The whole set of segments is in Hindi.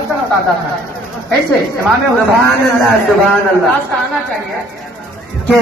रास्ता बताता था। कैसे इमाम सुभान अल्लाह सुभान अल्लाह। रास्ता आना चाहिए कि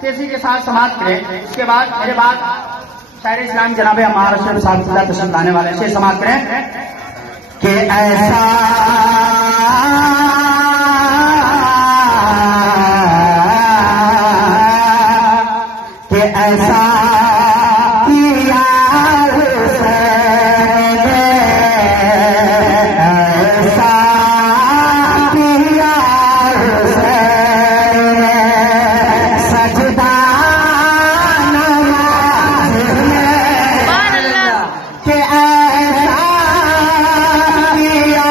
तेजी के साथ समाप्त करें। उसके बाद मेरे बाद शायर इस्लाम जनाब अम्मार अशरफ साहब तशरीफ लाने वाले से समाप्त करें कि ऐसा किया ऐसा किया सजदा नमाज में कि ऐसा किया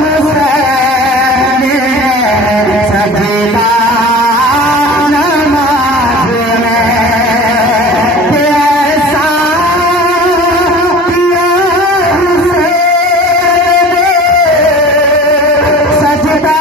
हुसैन सजदा नमाज में कि ऐसा किया हुसैन सजदा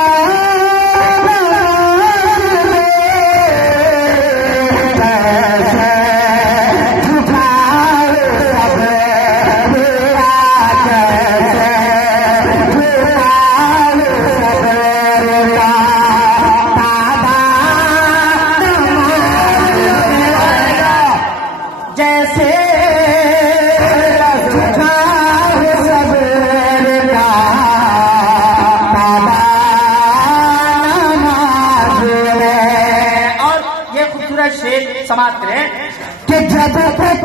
जैसे झुका सब्र का ताबा नमाज में। और ये खूबसूरत शेर समाप्त करें कि जब तक